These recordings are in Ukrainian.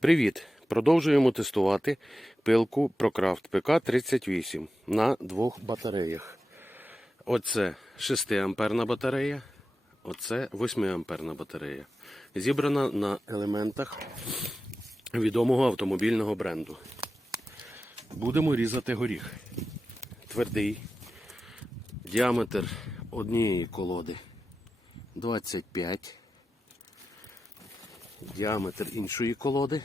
Привіт! Продовжуємо тестувати пилку ProCraft PK38 на двох батареях. Оце 6 амперна батарея, оце 8 амперна батарея. Зібрана на елементах відомого автомобільного бренду. Будемо різати горіх. Твердий. Діаметр однієї колоди 25 діаметр іншої колоди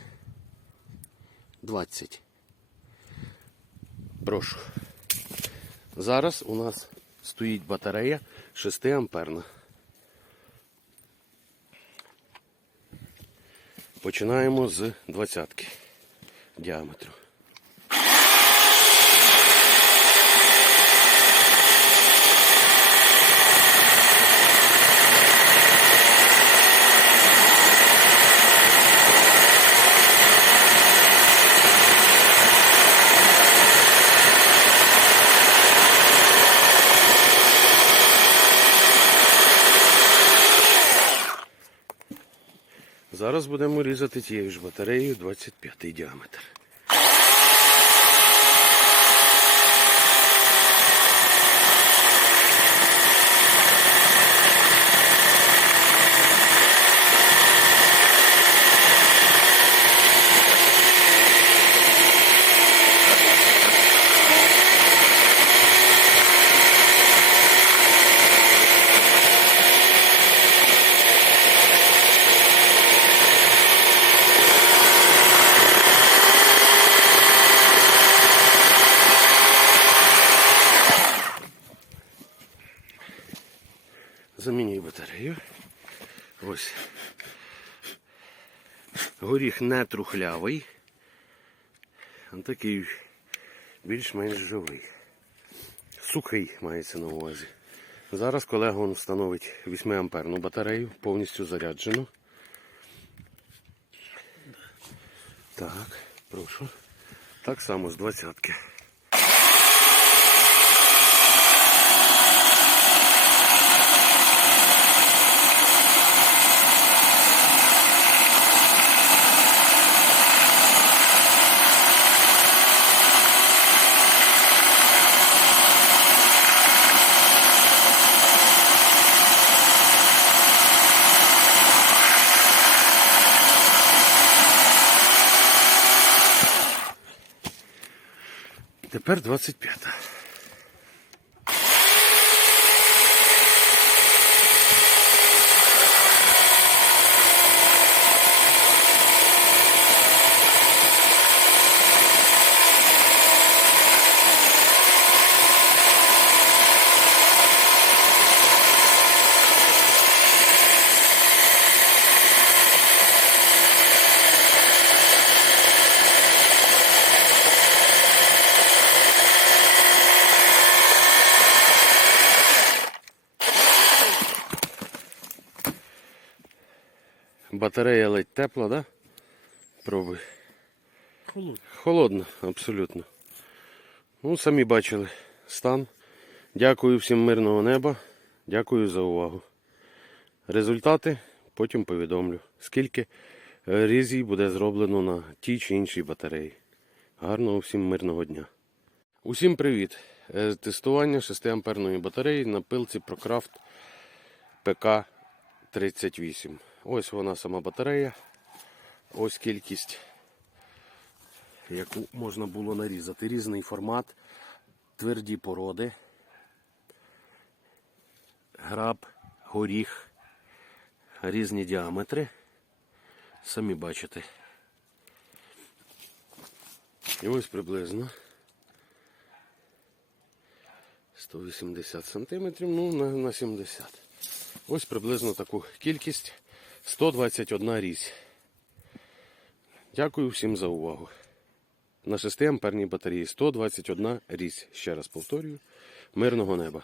20. Прошу. Зараз у нас стоїть батарея 6 амперна. Починаємо з 20 діаметру. Зараз будемо різати тією ж батареєю 25 діаметр. Замінюю батарею. Ось. Горіх не трухлявий. а Такий більш-менш живий. Сухий мається на увазі. Зараз колега он встановить 8 амперну батарею, повністю заряджену. Так, прошу. Так само з двадцятки. Тепер 25. Батарея ледь тепла, да? Пробуй. Холодно. Холодно, абсолютно. Ну, самі бачили стан. Дякую всім мирного неба. Дякую за увагу. Результати потім повідомлю, скільки е, різій буде зроблено на тій чи іншій батареї. Гарного всім мирного дня. Усім привіт! Е, Тестування 6 амперної батареї на пилці ProCraft ПК38. Ось вона сама батарея. Ось кількість, яку можна було нарізати. Різний формат, тверді породи, граб, горіх, різні діаметри. Самі бачите. І ось приблизно 180 сантиметрів, ну на 70. Ось приблизно таку кількість 121 різь. Дякую всім за увагу. На 6 амперній батареї 121 різь. Ще раз повторюю. Мирного неба.